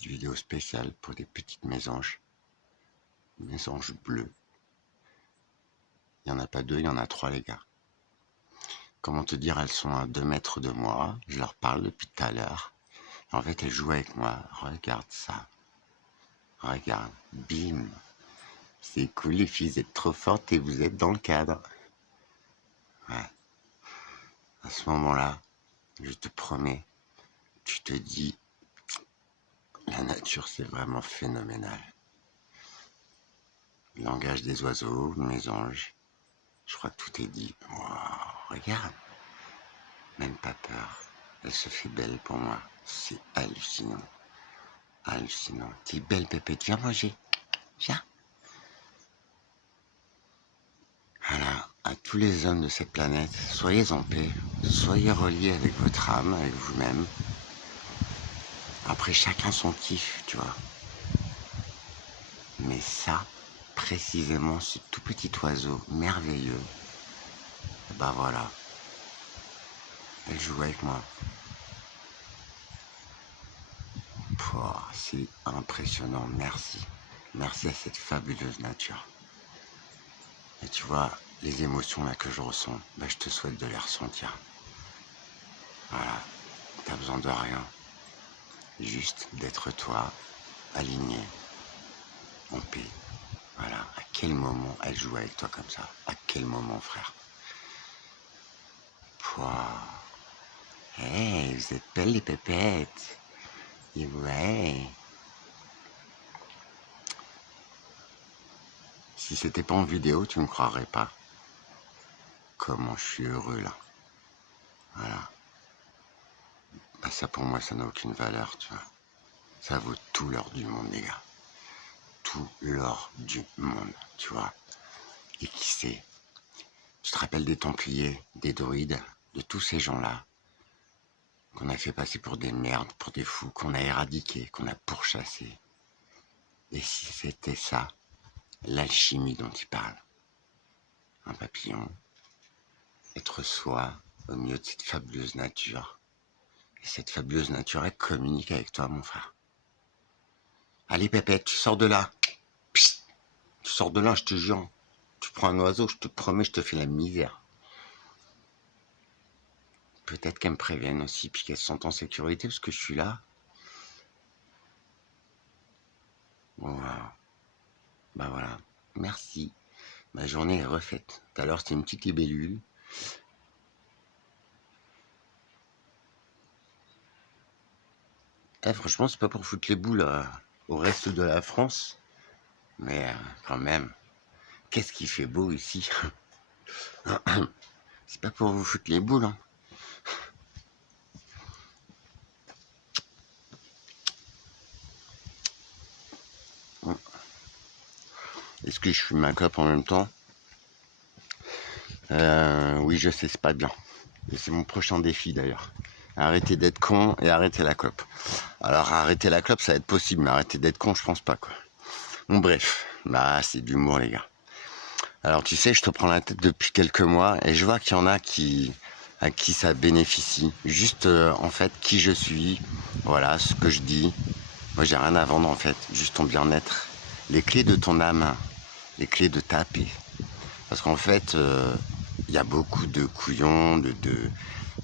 petite vidéo spéciale pour des petites mésanges. Mésanges bleues. Il n'y en a pas deux, il y en a trois, les gars. Comment te dire, elles sont à 2 mètres de moi. Je leur parle depuis tout à l'heure. En fait, elles jouent avec moi. Regarde ça. Regarde. Bim. C'est cool, les filles, vous êtes trop fortes et vous êtes dans le cadre. Ouais. À ce moment-là, je te promets, tu te dis, la nature, c'est vraiment phénoménal. Le langage des oiseaux, de mes anges. Je crois que tout est dit. Wow, regarde. Même pas peur. Elle se fait belle pour moi. C'est hallucinant. Hallucinant. T'es belle, pépette. Viens manger. Viens. Voilà. À tous les hommes de cette planète, soyez en paix. Soyez reliés avec votre âme, avec vous-même. Après, chacun son kiff, tu vois. Mais ça, précisément, ce tout petit oiseau merveilleux, bah voilà. Elle joue avec moi. C'est impressionnant, merci. Merci à cette fabuleuse nature. Et tu vois, les émotions là que je ressens, bah, je te souhaite de les ressentir. Voilà, t'as besoin de rien. Juste d'être toi, aligné, en paix. Voilà, à quel moment elle joue avec toi comme ça? À quel moment, frère? Hey, vous êtes belles les pépettes. Et ouais. Si c'était pas en vidéo, tu me croirais pas. Comment je suis heureux là. Voilà. Bah ça pour moi, ça n'a aucune valeur, tu vois. Ça vaut tout l'or du monde, les gars. Tout l'or du monde, tu vois. Et qui sait? Tu te rappelles des Templiers, des druides, de tous ces gens-là qu'on a fait passer pour des merdes, pour des fous, qu'on a éradiqués, qu'on a pourchassés. Et si c'était ça, l'alchimie dont il parle? Un papillon, être soi au milieu de cette fabuleuse nature. Et cette fabuleuse nature, elle communique avec toi, mon frère. Allez, pépette, tu sors de là. Psst, tu sors de là, je te jure. Tu prends un oiseau, je te promets, je te fais la misère. Peut-être qu'elles me préviennent aussi, puis qu'elles se sentent en sécurité, parce que je suis là. Wow. Bah voilà, merci. Ma journée est refaite. Tout à l'heure, c'était une petite libellule. Franchement, c'est pas pour foutre les boules au reste de la France. Mais quand même, qu'est-ce qui fait beau ici? C'est pas pour vous foutre les boules, hein. Est-ce que je fume ma clope en même temps? Oui, je sais, c'est pas bien. Et c'est mon prochain défi d'ailleurs. Arrêter d'être con et arrêter la clope. Alors arrêter la clope, ça va être possible, mais arrêter d'être con, je pense pas, quoi. Bon, bref, bah c'est de l'humour, les gars. Alors tu sais, je te prends la tête depuis quelques mois et je vois qu'il y en a à qui ça bénéficie. Juste en fait qui je suis, voilà ce que je dis. Moi j'ai rien à vendre en fait, juste ton bien-être, les clés de ton âme, les clés de ta paix. Parce qu'en fait, il y a beaucoup de couillons,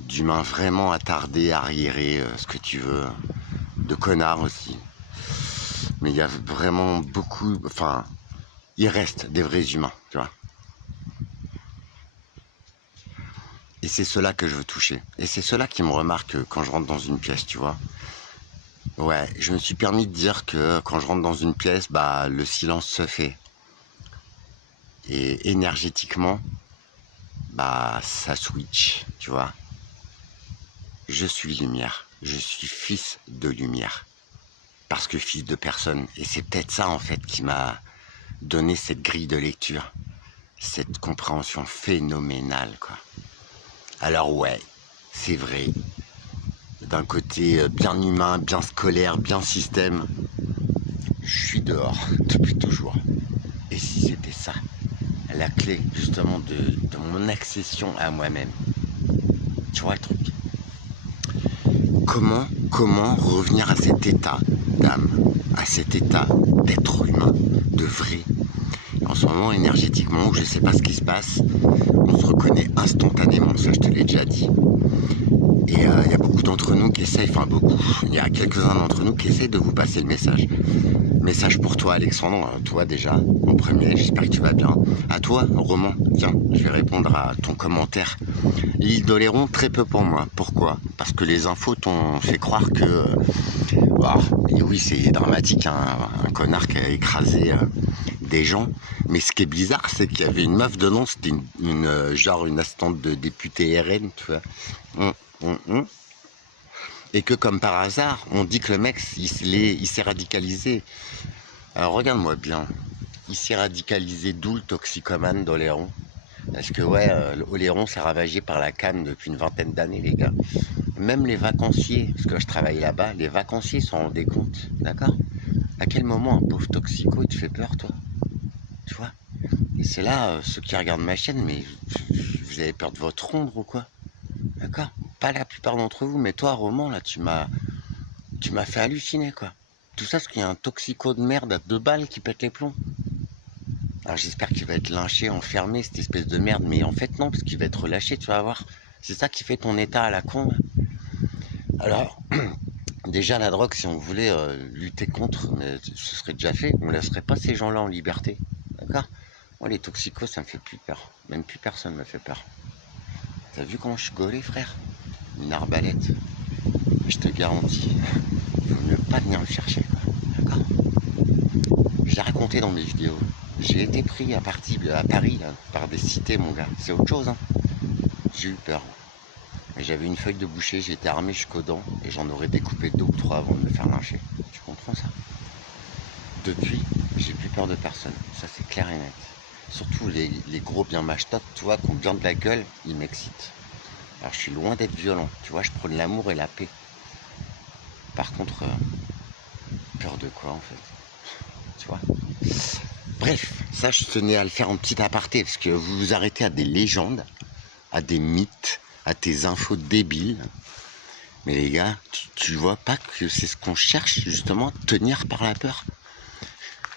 d'humains vraiment attardés, arriérés, ce que tu veux, de connards aussi. Mais il y a vraiment beaucoup, enfin, il reste des vrais humains, tu vois. Et c'est cela que je veux toucher. Et c'est cela qui me remarque quand je rentre dans une pièce, tu vois. Ouais, je me suis permis de dire que quand je rentre dans une pièce, bah le silence se fait. Et énergétiquement, bah ça switch, tu vois. Je suis lumière, je suis fils de lumière. Parce que fils de personne. Et c'est peut-être ça en fait qui m'a donné cette grille de lecture. Cette compréhension phénoménale, quoi. Alors ouais, c'est vrai. D'un côté bien humain, bien scolaire, bien système, je suis dehors depuis toujours. Et si c'était ça, la clé justement de mon accession à moi-même. Tu vois le truc? Comment comment revenir à cet état d'âme, à cet état d'être humain, de vrai. En ce moment, énergétiquement, je ne sais pas ce qui se passe, on se reconnaît instantanément, ça je te l'ai déjà dit. Et il y a beaucoup d'entre nous qui essayent, enfin beaucoup, il y a quelques-uns d'entre nous qui essayent de vous passer le message. Message pour toi Alexandre, toi déjà, en premier, j'espère que tu vas bien. À toi, Roman, tiens, je vais répondre à ton commentaire. L'île d'Oléron, très peu pour moi. Pourquoi? Parce que les infos t'ont fait croire que... et oui, c'est dramatique, hein, un connard qui a écrasé des gens. Mais ce qui est bizarre, c'est qu'il y avait une meuf dedans, c'était genre une assistante de député RN, tu vois. Et que comme par hasard, on dit que le mec, il s'est radicalisé. Alors regarde-moi bien, il s'est radicalisé d'où le toxicomane d'Oléron? Parce que ouais, Oléron s'est ravagé par la canne depuis une vingtaine d'années, les gars. Même les vacanciers, parce que je travaille là-bas, les vacanciers s'en rendaient compte, d'accord? À quel moment un pauvre toxico, il te fait peur, toi? Tu vois? Et c'est là, ceux qui regardent ma chaîne, mais vous avez peur de votre ombre ou quoi? D'accord? Pas la plupart d'entre vous, mais toi, Roman, là, tu m'as fait halluciner, quoi. Tout ça, parce qu'il y a un toxico de merde à 2 balles qui pète les plombs. Alors j'espère qu'il va être lynché, enfermé, cette espèce de merde, mais en fait non, parce qu'il va être relâché, tu vas voir. C'est ça qui fait ton état à la con. Alors, déjà la drogue, si on voulait lutter contre, mais ce serait déjà fait, on laisserait pas ces gens-là en liberté. D'accord? Moi, les toxicos, ça me fait plus peur. Même plus personne me fait peur. T'as vu comment je suis gaulé, frère? Une arbalète. Je te garantis, il vaut mieux pas venir me chercher, quoi. D'accord? Je l'ai raconté dans mes vidéos. J'ai été pris à Paris là, par des cités, mon gars. C'est autre chose, hein. J'ai eu peur. Mais j'avais une feuille de boucher, j'étais armé jusqu'aux dents et j'en aurais découpé 2 ou 3 avant de me faire lyncher. Tu comprends ça? Depuis, j'ai plus peur de personne. Ça, c'est clair et net. Surtout les gros bien machetotes, tu vois, qui ont bien de la gueule, ils m'excitent. Alors, je suis loin d'être violent. Tu vois, je prône l'amour et la paix. Par contre, peur de quoi, en fait? Tu vois? Bref, ça je tenais à le faire en petit aparté, parce que vous vous arrêtez à des légendes, à des mythes, à tes infos débiles. Mais les gars, tu vois pas que c'est ce qu'on cherche, justement, tenir par la peur?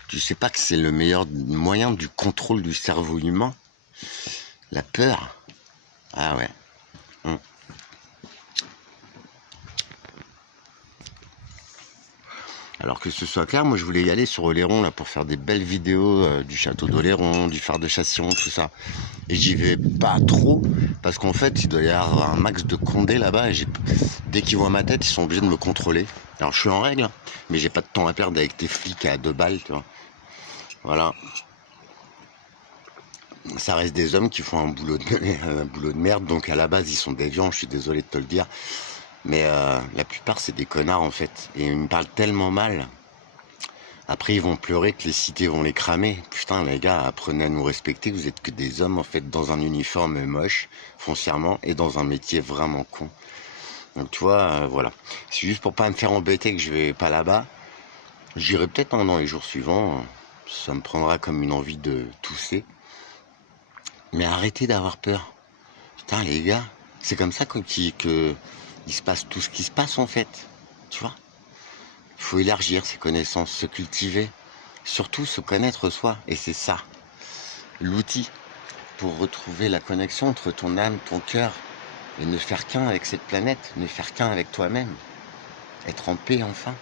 Tu sais pas que c'est le meilleur moyen du contrôle du cerveau humain? La peur? Ah ouais. Alors que ce soit clair, moi je voulais y aller sur Oléron là pour faire des belles vidéos du château d'Oléron, du phare de Châtillon, tout ça. Et j'y vais pas trop parce qu'en fait il doit y avoir un max de condés là-bas et dès qu'ils voient ma tête ils sont obligés de me contrôler. Alors je suis en règle, hein, mais j'ai pas de temps à perdre avec tes flics à 2 balles, tu vois. Voilà. Ça reste des hommes qui font un boulot de merde, donc à la base ils sont déviants, je suis désolé de te le dire. Mais la plupart c'est des connards en fait. Et ils me parlent tellement mal. Après ils vont pleurer que les cités vont les cramer. Putain les gars, apprenez à nous respecter. Vous êtes que des hommes en fait dans un uniforme moche, foncièrement, et dans un métier vraiment con. Donc tu vois, voilà. C'est juste pour pas me faire embêter que je vais pas là-bas. J'irai peut-être dans les jours suivants. Ça me prendra comme une envie de tousser. Mais arrêtez d'avoir peur. Putain les gars, c'est comme ça il se passe tout ce qui se passe en fait, tu vois. Il faut élargir ses connaissances, se cultiver, surtout se connaître soi. Et c'est ça, l'outil pour retrouver la connexion entre ton âme, ton cœur, et ne faire qu'un avec cette planète, ne faire qu'un avec toi-même, être en paix enfin.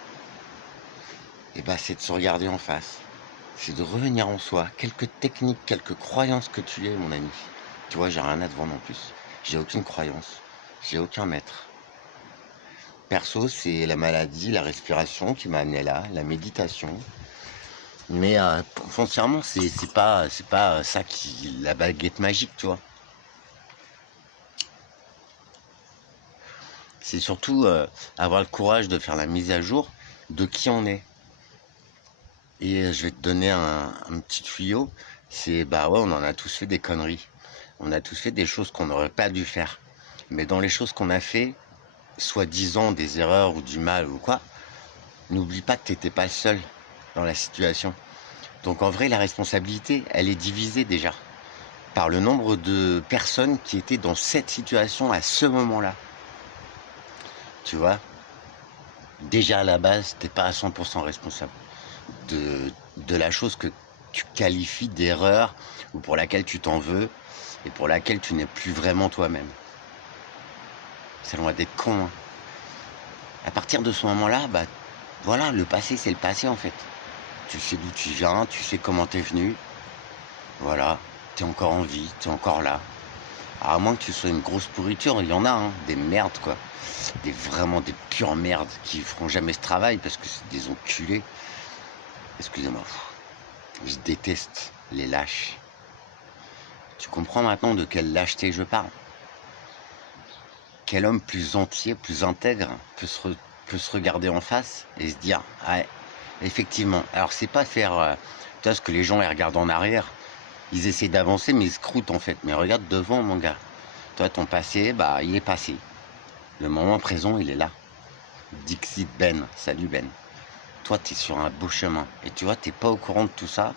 Et bah c'est de se regarder en face, c'est de revenir en soi, quelques techniques, quelques croyances que tu es mon ami. Tu vois, j'ai rien à te vendre en plus, j'ai aucune croyance, j'ai aucun maître. Perso, c'est la maladie, la respiration qui m'a amené là, la méditation. Mais foncièrement, c'est pas ça qui la baguette magique, tu vois. C'est surtout avoir le courage de faire la mise à jour de qui on est. Et je vais te donner un petit tuyau. C'est bah ouais, on en a tous fait des conneries. On a tous fait des choses qu'on n'aurait pas dû faire. Mais dans les choses qu'on a fait, soi-disant des erreurs ou du mal ou quoi, n'oublie pas que tu n'étais pas le seul dans la situation. Donc en vrai, la responsabilité, elle est divisée déjà par le nombre de personnes qui étaient dans cette situation à ce moment-là. Tu vois? déjà à la base, t'es pas à 100% responsable de la chose que tu qualifies d'erreur ou pour laquelle tu t'en veux et pour laquelle tu n'es plus vraiment toi-même. C'est loin d'être con, hein. À partir de ce moment-là, bah voilà, le passé c'est le passé en fait. Tu sais d'où tu viens, tu sais comment t'es venu. Voilà, t'es encore en vie, t'es encore là. Alors, à moins que tu sois une grosse pourriture, il y en a, hein, des merdes quoi. Vraiment des pures merdes qui feront jamais ce travail parce que c'est des enculés. Excusez-moi, je déteste les lâches. Tu comprends maintenant de quelle lâcheté je parle? Quel homme plus entier, plus intègre peut se regarder en face et se dire ouais, effectivement. Alors c'est pas faire tu vois ce que les gens ils regardent en arrière, ils essaient d'avancer mais ils se croûtent en fait. Mais regarde devant mon gars. Toi ton passé, bah il est passé. Le moment présent il est là. Dixit Ben, salut Ben. Toi t'es sur un beau chemin et tu vois t'es pas au courant de tout ça.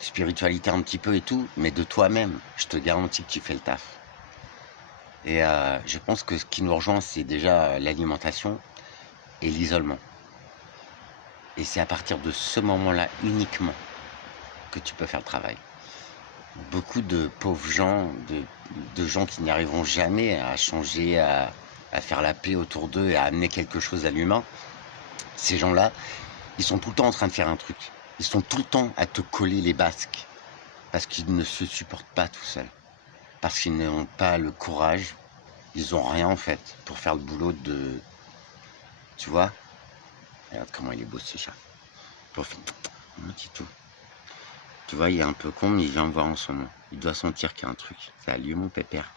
Spiritualité un petit peu et tout, mais de toi-même, je te garantis que tu fais le taf. Et je pense que ce qui nous rejoint, c'est déjà l'alimentation et l'isolement. Et c'est à partir de ce moment-là uniquement que tu peux faire le travail. Beaucoup de pauvres gens, de gens qui n'y arriveront jamais à changer, à faire la paix autour d'eux et à amener quelque chose à l'humain, ces gens-là, ils sont tout le temps en train de faire un truc. Ils sont tout le temps à te coller les basques parce qu'ils ne se supportent pas tout seuls. Parce qu'ils n'ont pas le courage, ils ont rien en fait pour faire le boulot de... Tu vois? Regarde comment il est beau ce chat. Un petit tout. Tu vois, il est un peu con, mais il vient me voir en ce moment. Il doit sentir qu'il y a un truc. Salut mon pépère.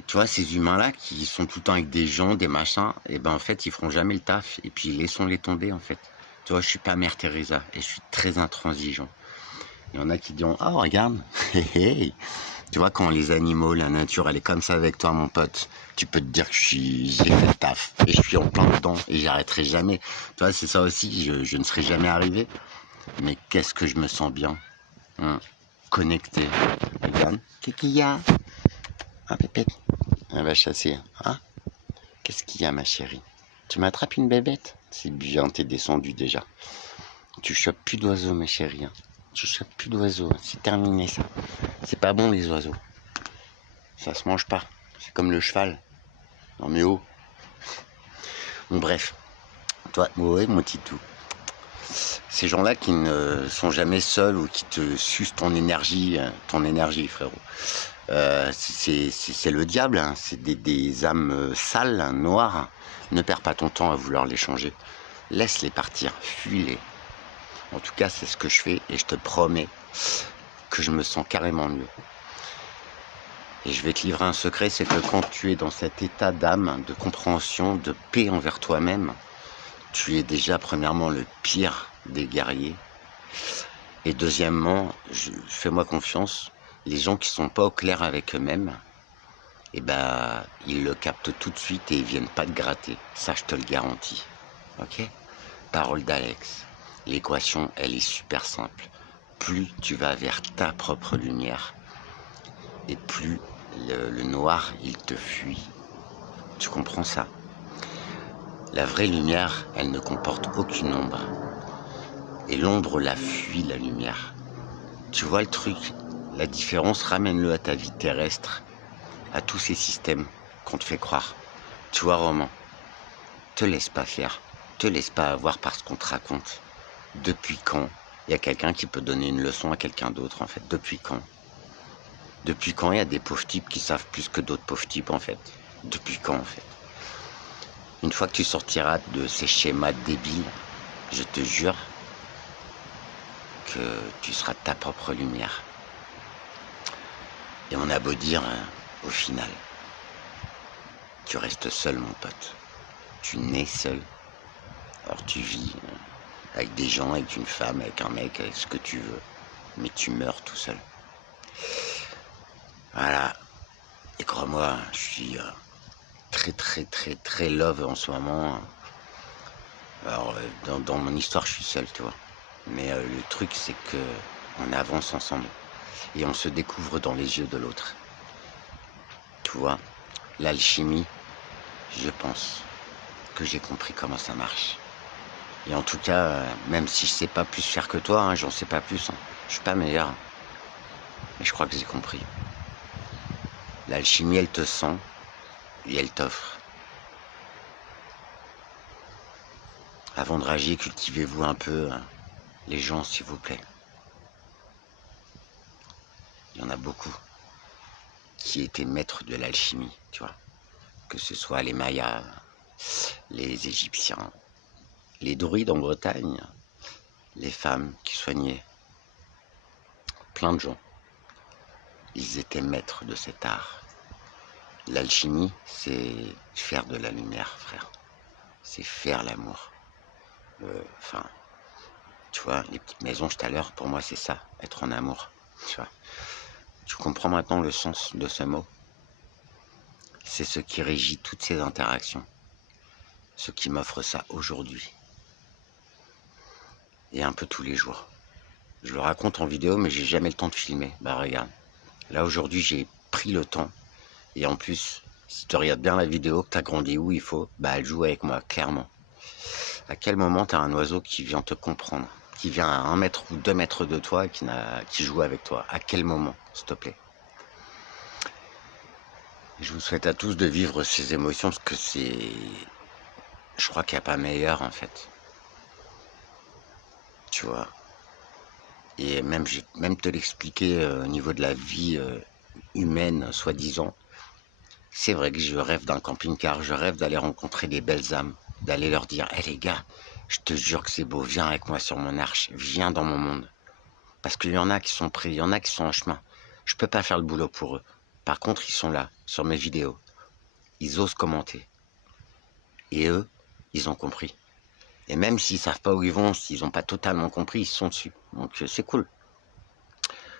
Et tu vois, ces humains-là qui sont tout le temps avec des gens, des machins, et ben en fait, ils feront jamais le taf. Et puis laissons-les tomber en fait. Tu vois, je suis pas Mère Teresa et je suis très intransigeant. Il y en a qui diront, oh regarde, tu vois, quand les animaux, la nature, elle est comme ça avec toi, mon pote, tu peux te dire que j'ai fait le taf et je suis en plein dedans et j'arrêterai jamais. Tu vois, c'est ça aussi, je ne serai jamais arrivé. Mais qu'est-ce que je me sens bien, hein, connecté. Regarde, qu'est-ce qu'il y a? Ah, pépette, elle va chasser. Hein? Qu'est-ce qu'il y a, ma chérie? Tu m'attrapes une bébête? C'est bien, t'es descendu déjà. Tu chopes plus d'oiseaux, ma chérie. Hein. Tu chopes plus d'oiseaux, c'est terminé ça. C'est pas bon les oiseaux. Ça se mange pas. C'est comme le cheval. Non mais oh. Bon bref. Toi, ouais, mon titou. Ces gens-là qui ne sont jamais seuls ou qui te sucent ton énergie, frérot. C'est le diable, hein. C'est des âmes sales, hein, noires. Ne perds pas ton temps à vouloir les changer. Laisse-les partir, fuis-les. En tout cas, c'est ce que je fais et je te promets que je me sens carrément mieux. Et je vais te livrer un secret, c'est que quand tu es dans cet état d'âme, de compréhension, de paix envers toi-même, tu es déjà premièrement le pire des guerriers. Et deuxièmement, fais-moi confiance, les gens qui sont pas au clair avec eux-mêmes, eh ben, ils le captent tout de suite et ils viennent pas te gratter. Ça, je te le garantis. Ok? Parole d'Alex. L'équation, elle est super simple. Plus tu vas vers ta propre lumière, et plus le noir, il te fuit. Tu comprends ça? La vraie lumière, elle ne comporte aucune ombre. Et l'ombre la fuit, la lumière. Tu vois le truc? La différence, ramène-le à ta vie terrestre, à tous ces systèmes qu'on te fait croire. Tu vois, Roman, te laisse pas faire, te laisse pas avoir par ce qu'on te raconte. Depuis quand il y a quelqu'un qui peut donner une leçon à quelqu'un d'autre, en fait? Depuis quand? Depuis quand il y a des pauvres types qui savent plus que d'autres pauvres types, en fait? Depuis quand, en fait? Une fois que tu sortiras de ces schémas débiles, je te jure que tu seras ta propre lumière. Et on a beau dire, hein, au final, tu restes seul, mon pote. Tu nais seul. Alors tu vis avec des gens, avec une femme, avec un mec, avec ce que tu veux. Mais tu meurs tout seul. Voilà. Et crois-moi, je suis très love en ce moment. Alors, dans mon histoire, je suis seul, tu vois. Mais le truc, c'est que on avance ensemble. Et on se découvre dans les yeux de l'autre. Tu vois, l'alchimie, je pense que j'ai compris comment ça marche. Et en tout cas, même si je sais pas plus faire que toi, hein, j'en sais pas plus, hein. Je suis pas meilleur. Mais je crois que j'ai compris. L'alchimie, elle te sent et elle t'offre. Avant de rager, cultivez-vous un peu les gens, s'il vous plaît. Il y en a beaucoup qui étaient maîtres de l'alchimie, tu vois. Que ce soit les Mayas, les Égyptiens, les druides en Bretagne, les femmes qui soignaient, plein de gens. Ils étaient maîtres de cet art. L'alchimie, c'est faire de la lumière, frère. C'est faire l'amour. Enfin, tu vois, les petites maisons tout à l'heure, pour moi, c'est ça, être en amour. Tu vois. Tu comprends maintenant le sens de ce mot? C'est ce qui régit toutes ces interactions. Ce qui m'offre ça aujourd'hui. Et un peu tous les jours. Je le raconte en vidéo, mais j'ai jamais le temps de filmer. Bah regarde. Là, aujourd'hui, j'ai pris le temps. Et en plus, si tu regardes bien la vidéo, que tu as grandi où il faut, bah elle joue avec moi, clairement. À quel moment tu as un oiseau qui vient te comprendre, qui vient à 1 mètre ou 2 mètres de toi, qui joue avec toi? À quel moment, s'il te plaît? Je vous souhaite à tous de vivre ces émotions, parce que c'est... Je crois qu'il n'y a pas meilleur, en fait. Tu vois. Et même, je vais même te l'expliquer au niveau de la vie humaine, soi-disant. C'est vrai que je rêve d'un camping-car, je rêve d'aller rencontrer des belles âmes, d'aller leur dire, hé les gars, je te jure que c'est beau, viens avec moi sur mon arche, viens dans mon monde. Parce qu'il y en a qui sont prêts, il y en a qui sont en chemin. Je peux pas faire le boulot pour eux. Par contre, ils sont là, sur mes vidéos. Ils osent commenter. Et eux, ils ont compris. Et même s'ils savent pas où ils vont, s'ils n'ont pas totalement compris, ils sont dessus. Donc c'est cool.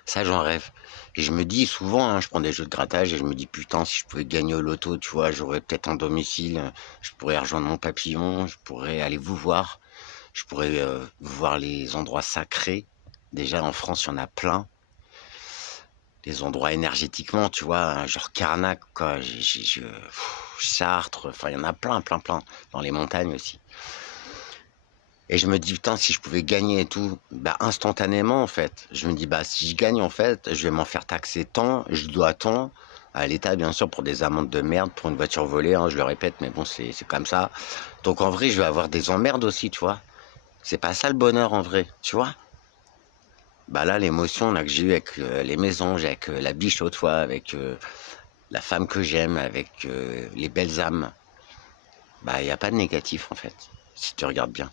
Ça, j'en rêve. Et je me dis souvent, hein, je prends des jeux de grattage et je me dis, putain, si je pouvais gagner au loto, tu vois, j'aurais peut-être un domicile, je pourrais rejoindre mon papillon, je pourrais aller vous voir, je pourrais voir les endroits sacrés. Déjà, en France, il y en a plein. Les endroits énergétiquement, tu vois, hein, genre Carnac, quoi, Chartres, enfin, il y en a plein, plein, plein. Dans les montagnes aussi. Et je me dis, putain, si je pouvais gagner et tout, bah, instantanément, en fait. Je me dis, bah, si je gagne, en fait, je vais m'en faire taxer tant, je dois tant à l'État, bien sûr, pour des amendes de merde, pour une voiture volée, hein, je le répète, mais bon, c'est comme ça. Donc, en vrai, je vais avoir des emmerdes aussi, tu vois. C'est pas ça le bonheur, en vrai, tu vois. Bah là, l'émotion là que j'ai eue avec les mésanges, avec la biche autrefois, avec la femme que j'aime, avec les belles âmes, bah, il n'y a pas de négatif, en fait, si tu regardes bien.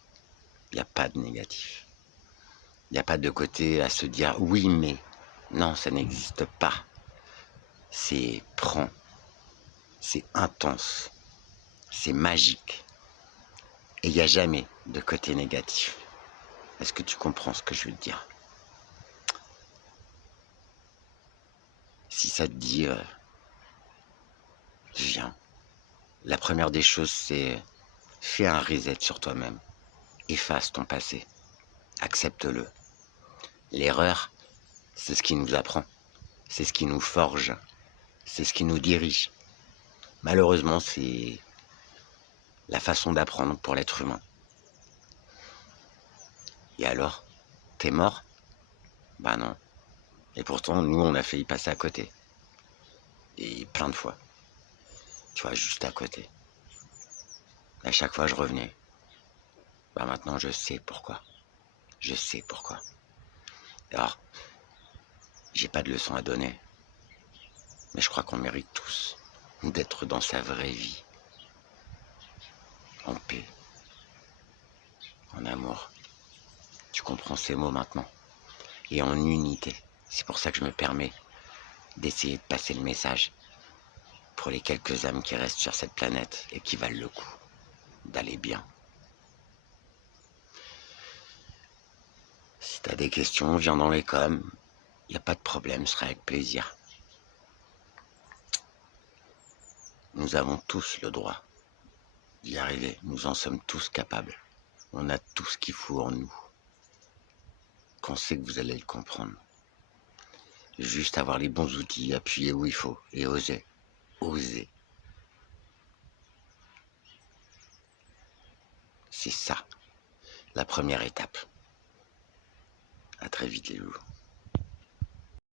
Il n'y a pas de négatif. Il n'y a pas de côté à se dire oui mais. Non, ça n'existe pas. C'est prend. C'est intense. C'est magique. Et il n'y a jamais de côté négatif. Est-ce que tu comprends ce que je veux te dire? Si ça te dit, viens. La première des choses, c'est fais un reset sur toi-même. Efface ton passé. Accepte-le. L'erreur, c'est ce qui nous apprend. C'est ce qui nous forge. C'est ce qui nous dirige. Malheureusement, c'est la façon d'apprendre pour l'être humain. Et alors, t'es mort? Bah non. Et pourtant, nous, on a failli passer à côté. Et plein de fois. Tu vois, juste à côté. Et à chaque fois, je revenais. Bah maintenant, je sais pourquoi. Je sais pourquoi. Alors, j'ai pas de leçon à donner. Mais je crois qu'on mérite tous d'être dans sa vraie vie. En paix. En amour. Tu comprends ces mots maintenant. Et en unité. C'est pour ça que je me permets d'essayer de passer le message pour les quelques âmes qui restent sur cette planète et qui valent le coup d'aller bien. Si t'as des questions, viens dans les coms. Y a pas de problème, ce sera avec plaisir. Nous avons tous le droit d'y arriver. Nous en sommes tous capables. On a tout ce qu'il faut en nous. Qu'on sait que vous allez le comprendre. Juste avoir les bons outils, appuyer où il faut et oser. Oser. C'est ça, la première étape. À très vite les loups.